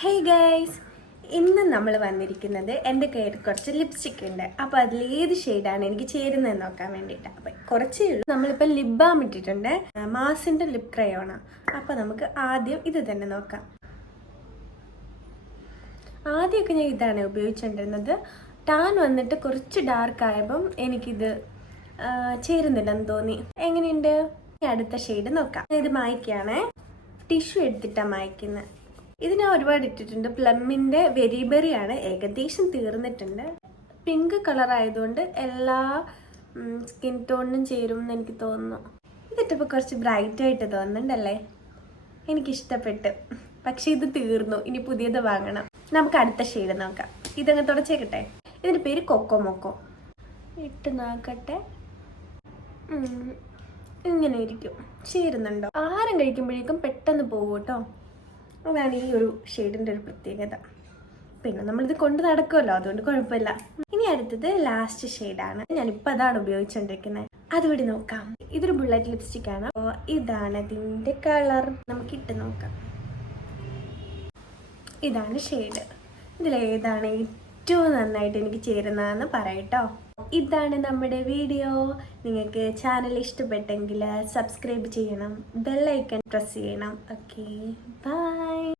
Hey guys ഇന്ന് നമ്മൾ വന്നിരിക്കുന്നത് എന്റെ കയ്യിൽ കുറച്ച് ലിപ്സ്റ്റിക് ഉണ്ട്. അപ്പോൾ അതിൽ ഏത് ഷെയ്ഡാണ് എനിക്ക് ചേരുന്നത് നോക്കാൻ വേണ്ടിയിട്ട്. അപ്പം കുറച്ചേ ഉള്ളൂ. നമ്മളിപ്പോൾ ലിപ് ബാം ഇട്ടിട്ടുണ്ട്. മാസിന്റെ ലിപ് ക്രയോണ അപ്പോൾ നമുക്ക് ആദ്യം ഇത് തന്നെ നോക്കാം. ആദ്യമൊക്കെ ഞാൻ ഇതാണ് ഉപയോഗിച്ചുകൊണ്ടിരുന്നത് ടാൻ വന്നിട്ട് കുറച്ച് ഡാർക്ക് ആയപ്പം എനിക്കിത് ചേരുന്നില്ലെന്ന് തോന്നി. എങ്ങനെയുണ്ട്? അടുത്ത ഷെയ്ഡ് നോക്കാം. ഇത് മായ്ക്കുകയാണ് ടിഷ്യൂ എടുത്തിട്ടാണ് മായ്ക്കുന്നത് ഇത് ഞാൻ ഒരുപാട് ഇട്ടിട്ടുണ്ട്. പ്ലമ്മിന്റെ വെരിബെറി ആണ് ഏകദേശം തീർന്നിട്ടുണ്ട്. പിങ്ക് കളർ ആയതുകൊണ്ട് എല്ലാ സ്കിൻ ടോണിനും ചേരും എന്ന് എനിക്ക് തോന്നുന്നു. ഇതിട്ടപ്പോൾ കുറച്ച് ബ്രൈറ്റ് ആയിട്ട് തോന്നുന്നുണ്ടല്ലേ? എനിക്കിഷ്ടപ്പെട്ടു. പക്ഷേ ഇത് തീർന്നു. ഇനി പുതിയത് വാങ്ങണം. നമുക്ക് അടുത്ത ഷെയ്ഡ് നോക്കാം. ഇതങ്ങ് തുടച്ചേക്കട്ടെ. ഇതിന്റെ പേര് കൊക്കോ മൊക്കോ. ഇട്ട് നോക്കട്ടെ. ഇങ്ങനെ ഇരിക്കും. ചേരുന്നുണ്ടോ? ആഹാരം കഴിക്കുമ്പോഴേക്കും പെട്ടെന്ന് പോകും കേട്ടോ അതാണ് ഈ ഒരു ഷെയ്ഡിന്റെ ഒരു പ്രത്യേകത. പിന്നെ നമ്മളിത് കൊണ്ട് നടക്കുമല്ലോ അതുകൊണ്ട് കുഴപ്പമില്ല. ഇനി അടുത്തത് ലാസ്റ്റ് ഷെയ്ഡാണ് ഞാനിപ്പോൾ അതാണ് ഉപയോഗിച്ചുകൊണ്ടിരിക്കുന്നത് അതുകൂടി നോക്കാം. ഇതൊരു ബുള്ളറ്റ് ലിപ്സ്റ്റിക് ആണ്. അപ്പോൾ ഇതാണ് അതിന്റെ കളർ നമുക്ക് ഇട്ട് നോക്കാം. ഇതാണ് ഷെയ്ഡ് ഇതിലേതാണ് ഏറ്റവും നന്നായിട്ട് എനിക്ക് ചേരുന്നതെന്ന് പറയട്ടോ. ഇതാണ് നമ്മുടെ വീഡിയോ. നിങ്ങൾക്ക് ചാനൽ ഇഷ്ടപ്പെട്ടെങ്കിൽ സബ്സ്ക്രൈബ് ചെയ്യണം. ബെല്ലൈക്കൺ പ്രസ് ചെയ്യണം. Okay bye